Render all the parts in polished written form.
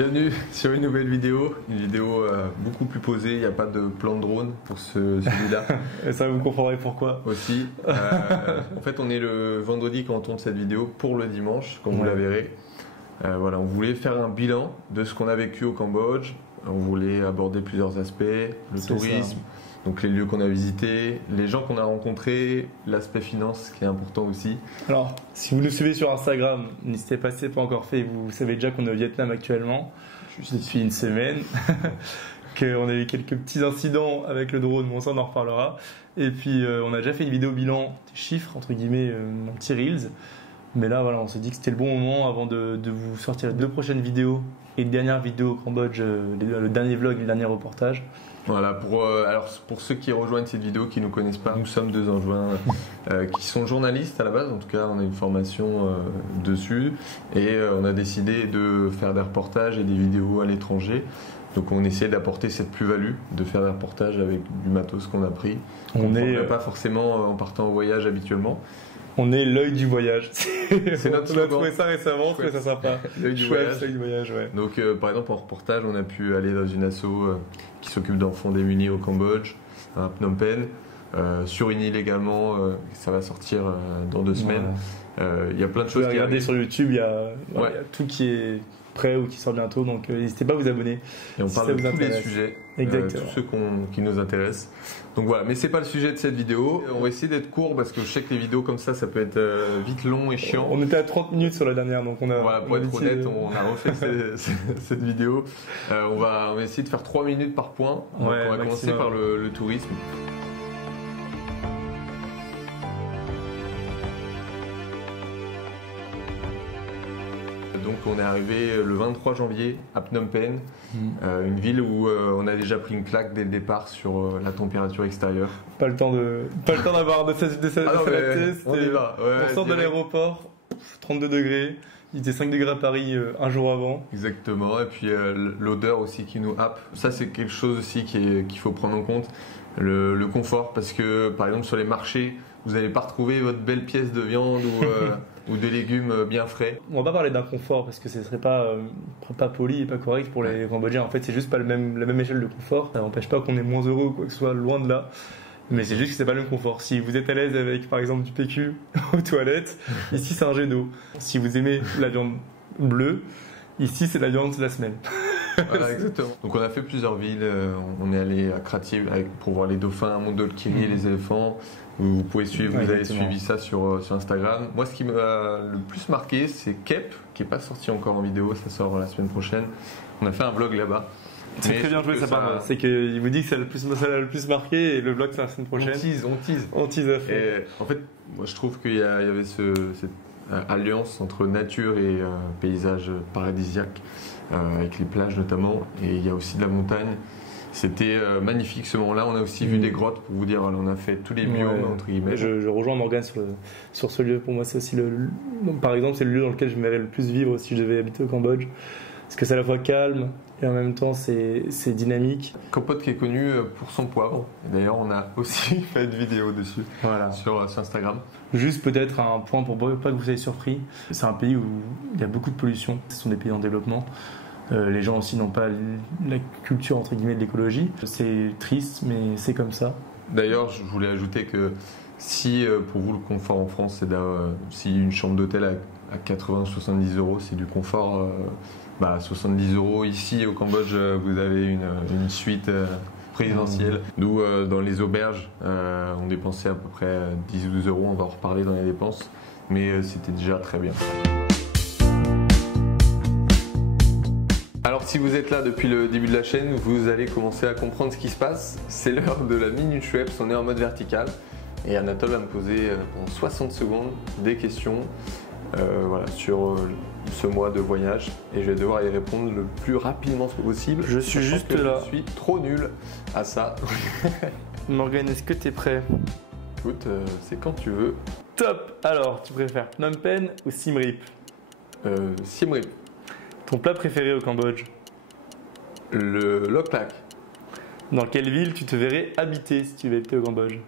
Bienvenue sur une nouvelle vidéo, beaucoup plus posée, il n'y a pas de plan de drone pour celui-là. Et ça, vous comprendrez pourquoi. Aussi. En fait, on est le vendredi quand on tourne cette vidéo pour le dimanche, comme vous la verrez. Voilà, on voulait faire un bilan de ce qu'on a vécu au Cambodge. On voulait aborder plusieurs aspects, le tourisme, donc les lieux qu'on a visités, les gens qu'on a rencontrés, l'aspect finance qui est important aussi. Alors, si vous nous suivez sur Instagram, n'hésitez pas, si ce n'est pas encore fait, vous savez déjà qu'on est au Vietnam actuellement, juste depuis une semaine, qu'on a eu quelques petits incidents avec le drone, bon ça on en reparlera. Et puis on a déjà fait une vidéo bilan, des chiffres entre guillemets, en petit Reels. Mais là, voilà, on s'est dit que c'était le bon moment avant de vous sortir les 2 prochaines vidéos et une dernière vidéo au Cambodge, le dernier vlog et le dernier reportage. Voilà, pour ceux qui rejoignent cette vidéo, qui ne nous connaissent pas, nous sommes 2 Angevins qui sont journalistes à la base, en tout cas on a une formation dessus et on a décidé de faire des reportages et des vidéos à l'étranger. Donc on essaie d'apporter cette plus-value, de faire des reportages avec du matos qu'on a pris. On n'est pas forcément en partant au voyage habituellement. On est l'œil du voyage. C'est notre slogan. On a trouvé ça récemment, on trouvait ça sympa. L'œil du voyage. Ouais. Donc par exemple en reportage, on a pu aller dans une asso qui s'occupe d'enfants démunis au Cambodge, à Phnom Penh, sur une île également, ça va sortir dans 2 semaines. Il y a plein de choses. Regardez sur YouTube, il y a tout qui est prêt ou qui sort bientôt, donc n'hésitez pas à vous abonner. Et on parle de tous les sujets, Exactement. tous ceux qui nous intéressent. Donc voilà, mais c'est pas le sujet de cette vidéo. On va essayer d'être court parce que je sais que les vidéos comme ça peut être vite long et chiant. On était à 30 minutes sur la dernière, donc on a. Voilà, pour être honnête, on a refait cette vidéo. On va essayer de faire 3 minutes par point. Donc on va commencer par le tourisme. Donc on est arrivé le 23 janvier à Phnom Penh, une ville où on a déjà pris une claque dès le départ sur la température extérieure. Pas le temps d'avoir de s'adapter. On y va. On sort de l'aéroport, 32 degrés. Il était 5 degrés à Paris un jour avant. Exactement, et puis l'odeur aussi qui nous happe. Ça c'est quelque chose aussi qu'il faut prendre en compte. Le confort, parce que par exemple sur les marchés, vous n'allez pas retrouver votre belle pièce de viande ou des légumes bien frais. On va pas parler d'un confort parce que ce serait pas poli et pas correct pour les Cambodgiens. En fait, c'est juste pas la même échelle de confort. Ça n'empêche pas qu'on est moins heureux ou quoi que ce soit, loin de là. Mais c'est juste que c'est pas le même confort. Si vous êtes à l'aise avec par exemple du PQ aux toilettes, ici c'est un jet d'eau. Si vous aimez la viande bleue, ici c'est la viande de la semelle. Voilà, exactement. Donc on a fait plusieurs villes. On est allé à Kratie pour voir les dauphins, à Mondolkiri, les éléphants. Vous pouvez suivre, vous avez suivi ça sur Instagram. Moi, ce qui m'a le plus marqué, c'est Kep, qui n'est pas sorti encore en vidéo, ça sort la semaine prochaine. On a fait un vlog là-bas. C'est très bien joué sa part. C'est qu'il vous dit que ça l'a le plus marqué et le vlog c'est la semaine prochaine. On tease à fond. Et en fait, moi je trouve qu'il y avait cette alliance entre nature et paysage paradisiaque, avec les plages notamment, et il y a aussi de la montagne. C'était magnifique ce moment-là. On a aussi vu des grottes, pour vous dire. On a fait tous les biomes, entre guillemets. Je rejoins Morgane sur ce lieu. Pour moi, c'est aussi par exemple, c'est le lieu dans lequel je m'aimerais le plus vivre si je devais habiter au Cambodge. Parce que c'est à la fois calme et en même temps c'est dynamique. Kampot qui est connu pour son poivre. D'ailleurs, on a aussi fait une vidéo dessus sur Instagram. Juste peut-être un point pour pas que vous soyez surpris. C'est un pays où il y a beaucoup de pollution. Ce sont des pays en développement. Les gens aussi n'ont pas la culture entre guillemets de l'écologie. C'est triste, mais c'est comme ça. D'ailleurs, je voulais ajouter que si pour vous le confort en France, si une chambre d'hôtel à 80-70 euros, c'est du confort. 70 euros ici au Cambodge, vous avez une suite présidentielle. Nous, dans les auberges, on dépensait à peu près 10 ou 12 euros. On va en reparler dans les dépenses, mais c'était déjà très bien. Alors si vous êtes là depuis le début de la chaîne, vous allez commencer à comprendre ce qui se passe. C'est l'heure de la Minute Schweppes, on est en mode vertical. Et Anatole va me poser pendant 60 secondes des questions sur ce mois de voyage. Et je vais devoir y répondre le plus rapidement possible. Je suis juste là. Je suis trop nul à ça. Morgane, est-ce que tu es prêt? Écoute, c'est quand tu veux. Top. Alors, tu préfères Phnom Penh ou Siem Reap? Siem Reap. Ton plat préféré au Cambodge? Le Lok Lak. Dans quelle ville tu te verrais habiter si tu veux habiter au Cambodge?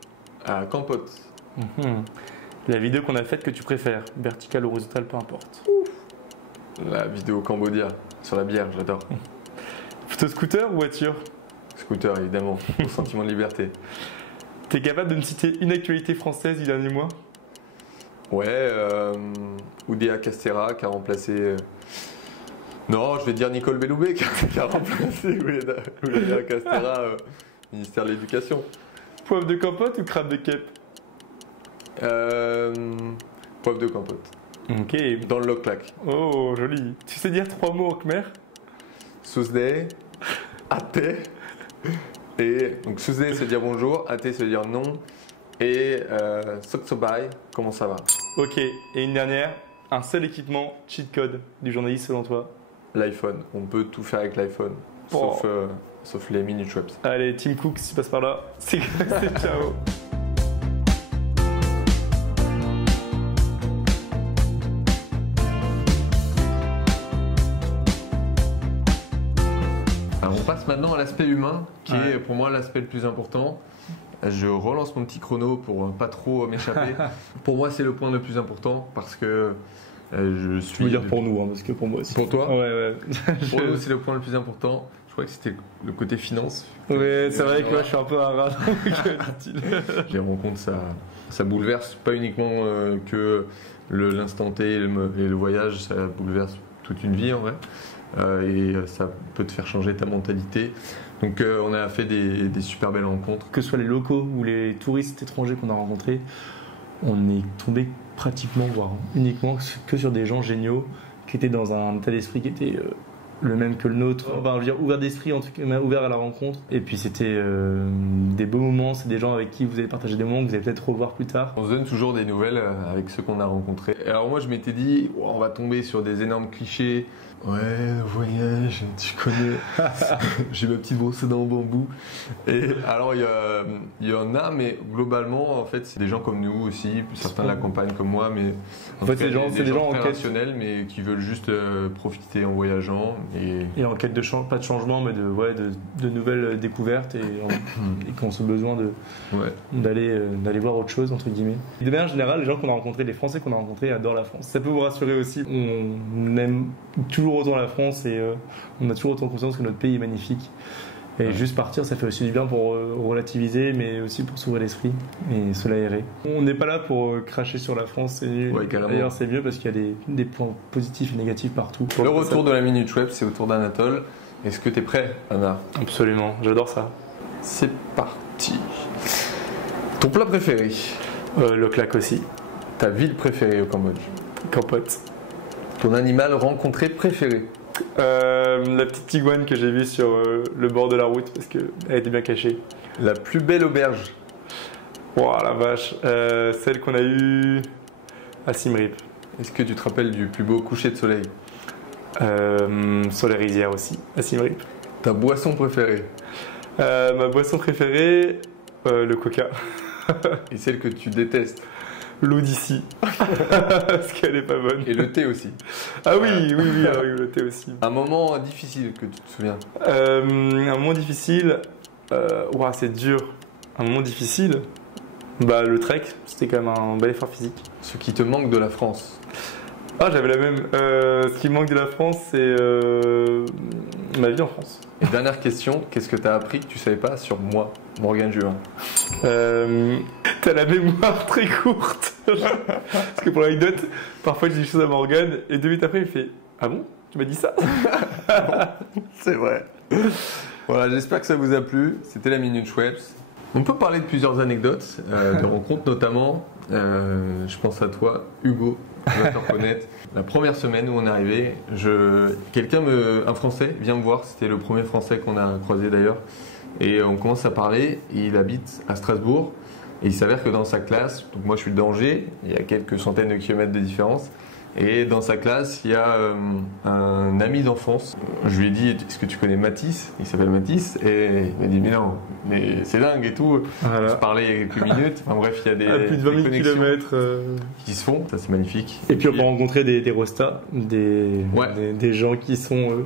À Kampot. La vidéo qu'on a faite que tu préfères, verticale ou horizontale, peu importe. La vidéo Cambodia. sur la bière, j'adore. Plutôt scooter ou voiture? Scooter, évidemment, au sentiment de liberté. T'es capable de me citer une actualité française du dernier mois? Ouais, Oudéa Castéra qui a remplacé... Non, je vais dire Nicole Belloubet qui a remplacé Oudéa Castéra, ministère de l'Éducation. Poivre de Campote ou crabe de Kep? Poivre de Campote. Ok. Dans le Loc-Lac. Oh, joli. Tu sais dire 3 mots en khmer? Sousdé, Até, et donc Sousdé c'est dire bonjour, Até c'est dire non, et Soksobai, comment ça va? Ok, et une dernière, un seul équipement cheat code du journaliste selon toi? L'iPhone, on peut tout faire avec l'iPhone, sauf les mini traps. Allez, Tim Cook, s'il passe par là, c'est ciao. Alors on passe maintenant à l'aspect humain, qui est pour moi l'aspect le plus important. Je relance mon petit chrono pour pas trop m'échapper. Pour moi, c'est le point le plus important parce que je suis. Tu veux dire pour nous, hein, parce que pour moi aussi. Pour toi? Ouais. Pour nous, c'est le point le plus important. Je crois que c'était le côté finance. Ouais, c'est vrai que moi, je suis un peu un rat. Les rencontres, ça bouleverse pas uniquement que l'instant T et le voyage, ça bouleverse toute une vie en vrai. Et ça peut te faire changer ta mentalité. Donc on a fait des super belles rencontres. Que ce soit les locaux ou les touristes étrangers qu'on a rencontrés, on est tombé pratiquement, voire uniquement que sur des gens géniaux qui étaient dans un état d'esprit qui était le même que le nôtre. On va dire ouvert d'esprit, en tout cas ouvert à la rencontre. Et puis c'était des beaux moments, c'est des gens avec qui vous allez partager des moments que vous allez peut-être revoir plus tard. On se donne toujours des nouvelles avec ceux qu'on a rencontrés. Et alors moi je m'étais dit, on va tomber sur des énormes clichés. Ouais, le voyage, tu connais. J'ai ma petite brosse à dents en bambou. Et alors, il y en a, mais globalement, en fait, c'est des gens comme nous aussi. Certains l'accompagnent comme moi, mais en fait, c'est des gens très rationnels, mais qui veulent juste profiter en voyageant. Et en quête de pas de changement, mais de nouvelles découvertes et qui ont ce besoin d'aller voir autre chose, entre guillemets. De manière générale, les gens qu'on a rencontrés, les Français qu'on a rencontrés adorent la France. Ça peut vous rassurer aussi. On aime toujours autant la France et on a toujours autant conscience que notre pays est magnifique. Et juste partir, ça fait aussi du bien pour relativiser, mais aussi pour s'ouvrir l'esprit et se l'aérer. On n'est pas là pour cracher sur la France. D'ailleurs, c'est mieux parce qu'il y a des points positifs et négatifs partout. Le retour de la Minute Web, c'est au tour d'Anatole. Est-ce que tu es prêt, Anna? Absolument, j'adore ça. C'est parti. Ton plat préféré? Le claque aussi. Ta ville préférée au Cambodge? Campote. Ton animal rencontré préféré? La petite iguane que j'ai vue sur le bord de la route parce qu'elle était bien cachée. La plus belle auberge? Wow, la vache. Celle qu'on a eue à Siem Reap. Est-ce que tu te rappelles du plus beau coucher de soleil? Sur les rizières aussi, à Siem Reap. Ta boisson préférée? Ma boisson préférée, le coca. Et celle que tu détestes? L'eau d'ici. Parce qu'elle est pas bonne. Et le thé aussi. Ah oui, le thé aussi. Un moment difficile que tu te souviens? Un moment difficile, c'est dur. Un moment difficile, le trek, c'était quand même un bel effort physique. Ce qui te manque de la France? Ah, j'avais la même. Ce qui me manque de la France, c'est ma vie en France. Et dernière question, qu'est-ce que tu as appris que tu savais pas sur moi, Morgan Juin? T'as la mémoire très courte. Parce que pour l'anecdote, parfois je dis des choses à Morgan et 2 minutes après il fait ah bon, tu m'as dit ça? C'est vrai. Voilà, j'espère que ça vous a plu. C'était la Minute Schweppes. On peut parler de plusieurs anecdotes, de rencontres notamment. Je pense à toi, Hugo, tu vas te reconnaître. La première semaine où on est arrivé, un Français vient me voir. C'était le premier Français qu'on a croisé d'ailleurs. Et on commence à parler. Il habite à Strasbourg. Et il s'avère que dans sa classe, donc moi je suis de d'Angers, il y a quelques centaines de kilomètres de différence. Et dans sa classe, il y a un ami d'enfance. Je lui ai dit, est-ce que tu connais Mathis? Il s'appelle Mathis. Et il m'a dit, mais non, mais c'est dingue et tout. Voilà. Je parlais il y a quelques minutes. Enfin bref, il y a des, plus de 20 000 kilomètres qui se font. Ça, c'est magnifique. Et puis on peut rencontrer des rostas, des gens qui sont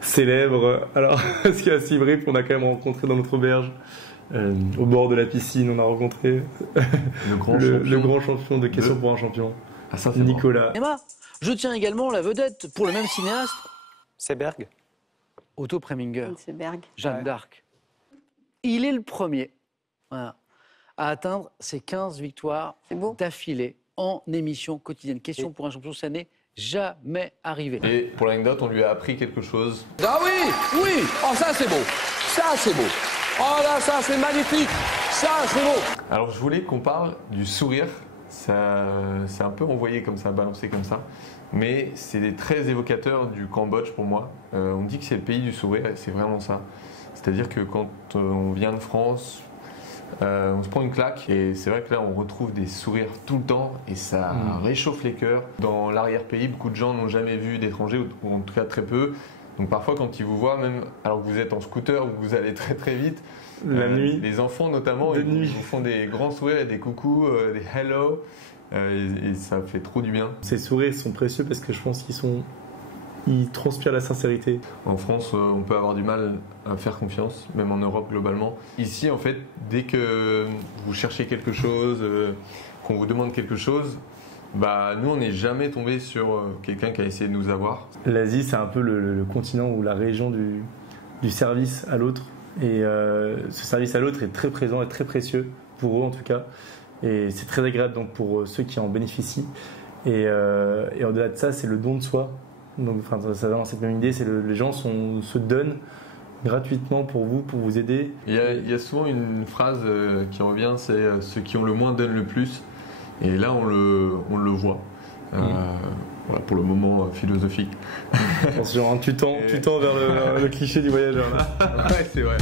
célèbres. Alors, ce qui est assez vrai, on a quand même rencontré dans notre auberge. Au bord de la piscine, on a rencontré le grand champion de Question pour un champion, Ah, ça, c'est Nicolas. Je tiens également la vedette pour le même cinéaste. Seberg. Otto Preminger, Vinceberg. Jeanne Ouais. d'Arc. Il est le premier voilà, à atteindre ses 15 victoires C'est beau. d'affilée en émission quotidienne. Question pour un champion, ça n'est jamais arrivé. Et pour l'anecdote, on lui a appris quelque chose. Ah oui, oui, oh ça c'est beau, ça c'est beau. Oh là ça c'est magnifique, ça c'est beau. Alors je voulais qu'on parle du sourire. Ça, c'est un peu envoyé comme ça, balancé comme ça. Mais c'est très évocateur du Cambodge pour moi. On dit que c'est le pays du sourire et c'est vraiment ça. C'est-à-dire que quand on vient de France, on se prend une claque et c'est vrai que là on retrouve des sourires tout le temps et ça réchauffe les cœurs. Dans l'arrière-pays, beaucoup de gens n'ont jamais vu d'étrangers, ou en tout cas très peu. Donc parfois quand ils vous voient, même alors que vous êtes en scooter ou que vous allez très très vite, La nuit. les enfants notamment, De ils nuit. vous font des grands sourires et des coucous, des hello, et ça fait trop du bien. Ces sourires sont précieux parce que je pense ils transpirent la sincérité. En France, on peut avoir du mal à faire confiance, même en Europe globalement. Ici, en fait, dès que vous cherchez quelque chose, qu'on vous demande quelque chose, bah, nous, on n'est jamais tombé sur quelqu'un qui a essayé de nous avoir. L'Asie, c'est un peu le continent ou la région du service à l'autre. Et ce service à l'autre est très présent et très précieux, pour eux en tout cas. Et c'est très agréable donc, pour ceux qui en bénéficient. Et au-delà de ça, c'est le don de soi. Donc, enfin, ça va dans cette même idée, c'est les gens se donnent gratuitement pour vous aider. Il y a souvent une phrase qui revient, c'est ceux qui ont le moins donnent le plus. Et là, on le voit. Voilà, pour le moment philosophique. Attention, hein, tu tends vers le cliché du voyageur là. Ouais, c'est vrai.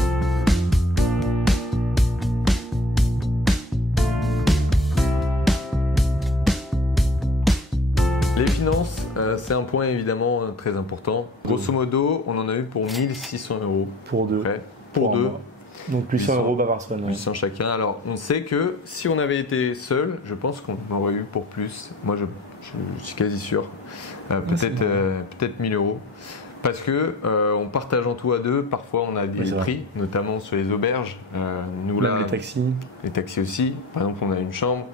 Les finances, c'est un point évidemment très important. Grosso modo, on en a eu pour 1 600 €. Pour deux. Près. Pour deux. mois. Donc plus 100 € par personne. ouais. 800 chacun. Alors, on sait que si on avait été seul, je pense qu'on aurait eu pour plus. Moi, je suis quasi sûr. Peut-être 1 000 €. Parce que on partage en tout à deux. Parfois, on a des Oui, c'est vrai. prix, notamment sur les auberges. Nous, Même là, les taxis. aussi. Par exemple, on a une chambre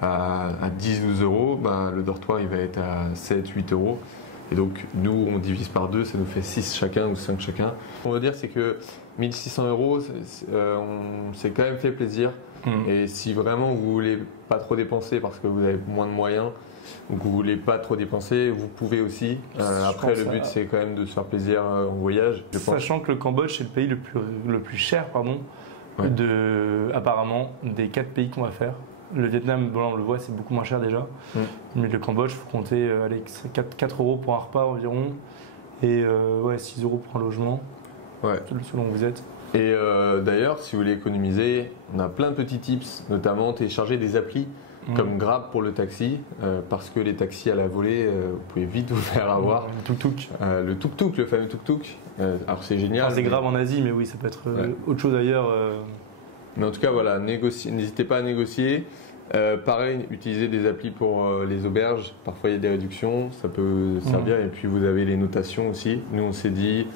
à 10-12 €. Ben, le dortoir, il va être à 7-8 €. Et donc, nous, on divise par deux. Ça nous fait 6 chacun ou 5 chacun. Ce qu'on veut dire, c'est que 1 600 €, on s'est quand même fait plaisir. Et si vraiment vous voulez pas trop dépenser parce que vous avez moins de moyens ou que vous voulez pas trop dépenser, vous pouvez aussi. Après, pense le but, c'est quand même de se faire plaisir en voyage. Je pense. Sachant que le Cambodge, c'est le pays le plus cher, Ouais. apparemment, des 4 pays qu'on va faire. Le Vietnam, bon, on le voit, c'est beaucoup moins cher déjà. Mais le Cambodge, il faut compter 4 € pour un repas environ. Et 6 € pour un logement, Ouais. selon où vous êtes. Et d'ailleurs, si vous voulez économiser, on a plein de petits tips, notamment télécharger des applis comme Grab pour le taxi, parce que les taxis à la volée, vous pouvez vite vous faire avoir. Le tuk-tuk. Le tuk-tuk, le fameux tuk-tuk. Alors c'est génial. Alors, c'est grave en Asie, mais oui, ça peut être Ouais. autre chose ailleurs. Mais en tout cas, voilà, n'hésitez pas à négocier. Pareil, utilisez des applis pour les auberges. Parfois, il y a des réductions, ça peut servir. Et puis, vous avez les notations aussi. Nous, on s'est dit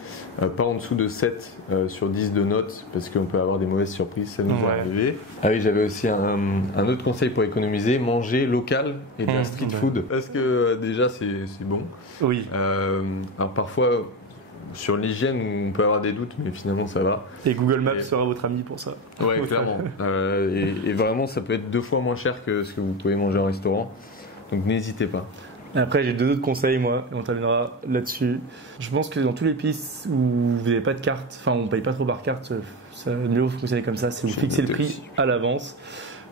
pas en dessous de 7 sur 10 de notes, parce qu'on peut avoir des mauvaises surprises. Ça nous est arrivé. Ah oui, j'avais aussi un autre conseil pour économiser, manger local et de la street food. Parce que déjà, c'est bon. Oui. Alors, parfois, sur l'hygiène, on peut avoir des doutes, mais finalement, ça va. Et Google Maps sera votre ami pour ça. Ouais, clairement. Et vraiment, ça peut être 2 fois moins cher que ce que vous pouvez manger en restaurant. Donc n'hésitez pas. Après, j'ai 2 autres conseils, moi, et on terminera là-dessus. Je pense que dans tous les pays où vous n'avez pas de carte, enfin, on ne paye pas trop par carte, ça va mieux fonctionner comme ça, c'est vous fixez le prix à l'avance.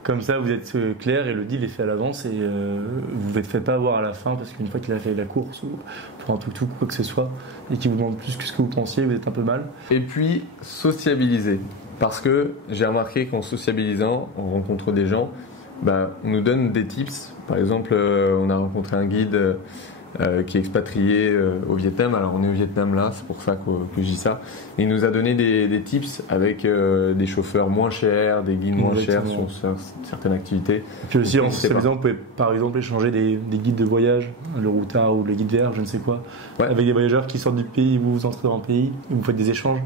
Comme ça, vous êtes clair et le deal est fait à l'avance et vous ne faites pas avoir à la fin parce qu'une fois qu'il a fait la course ou pour un tuk-tuk ou quoi que ce soit et qu'il vous demande plus que ce que vous pensiez, vous êtes un peu mal. Et puis, sociabiliser. Parce que j'ai remarqué qu'en sociabilisant, on rencontre des gens, on nous donne des tips. Par exemple, on a rencontré un guide qui est expatrié au Vietnam. Alors, on est au Vietnam là, c'est pour ça que je dis ça. Il nous a donné des tips avec des chauffeurs moins chers, des guides moins chers sur certaines activités. Et puis aussi, en N'hésitez pas. socialisant, vous pouvez par exemple échanger des guides de voyage, le routard ou le guide VR, je ne sais quoi, avec des voyageurs qui sortent du pays, vous entrez dans le pays, vous faites des échanges.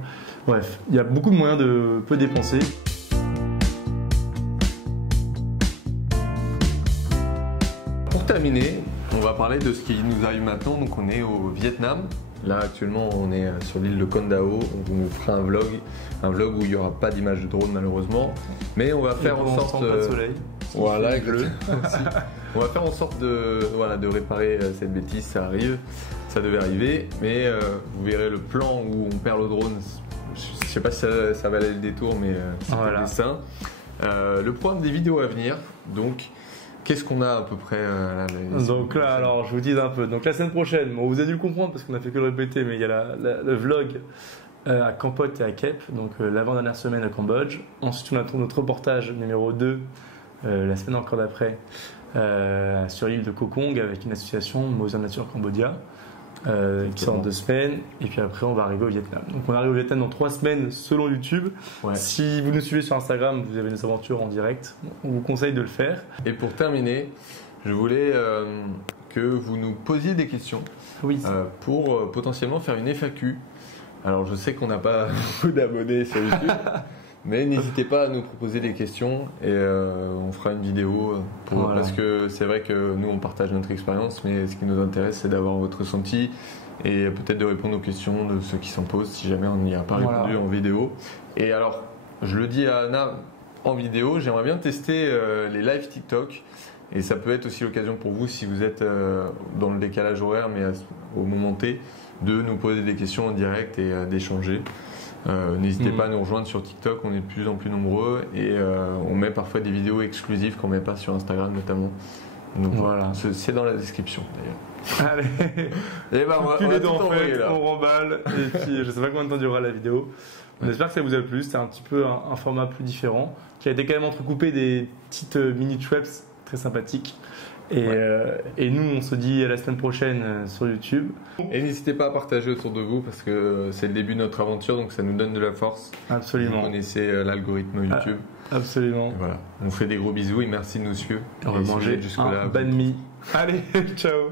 Bref, il y a beaucoup de moyens de peu dépenser. Pour terminer, on va parler de ce qui nous arrive maintenant. Donc on est au Vietnam. Là actuellement on est sur l'île de Condao, on vous fera un vlog où il n'y aura pas d'image de drone malheureusement, mais on va faire en sorte pas de soleil. Voilà, on va faire en sorte de réparer cette bêtise, ça arrive, ça devait arriver, mais vous verrez le plan où on perd le drone, je sais pas si ça valait le détour, mais c'était le dessin. Le programme des vidéos à venir, donc qu'est-ce qu'on a à peu près Donc là, alors je vous dis un peu. Donc la semaine prochaine, bon, vous avez dû le comprendre parce qu'on a fait que le répéter, mais il y a le vlog à Kampot et à Kep, donc l'avant-dernière semaine au Cambodge. Ensuite, on a notre reportage numéro 2, la semaine encore d'après, sur l'île de Koh Kong avec une association, Mother Nature Cambodia, qui sort en 2 semaines. Et puis après, on va arriver au Vietnam. Donc on arrive au Vietnam dans 3 semaines selon YouTube. Ouais. Si vous nous suivez sur Instagram, vous avez des aventures en direct. On vous conseille de le faire. Et pour terminer, je voulais que vous nous posiez des questions pour potentiellement faire une FAQ. Alors je sais qu'on n'a pas beaucoup d'abonnés sur YouTube, mais n'hésitez pas à nous proposer des questions et on fera une vidéo parce que c'est vrai que nous on partage notre expérience, mais ce qui nous intéresse c'est d'avoir votre ressenti et peut-être de répondre aux questions de ceux qui s'en posent si jamais on n'y a pas répondu en vidéo. Et alors je le dis à Anna en vidéo, j'aimerais bien tester les lives TikTok. Et ça peut être aussi l'occasion pour vous, si vous êtes dans le décalage horaire, mais au moment T, de nous poser des questions en direct et d'échanger. N'hésitez pas à nous rejoindre sur TikTok, on est de plus en plus nombreux et on met parfois des vidéos exclusives qu'on ne met pas sur Instagram notamment. Donc voilà, c'est dans la description d'ailleurs. Allez, et ben, on remballe et puis je sais pas combien de temps durera la vidéo. On espère que ça vous a plu, c'était un petit peu un format plus différent, qui a été quand même entrecoupé des petites mini-traps très sympathique. Et nous, on se dit à la semaine prochaine sur YouTube. Et n'hésitez pas à partager autour de vous parce que c'est le début de notre aventure, donc ça nous donne de la force. Absolument. Vous connaissez l'algorithme YouTube. Absolument. Et voilà. On fait des gros bisous et merci de nous suivre. On va manger jusque-là, un banh mi. Allez, ciao.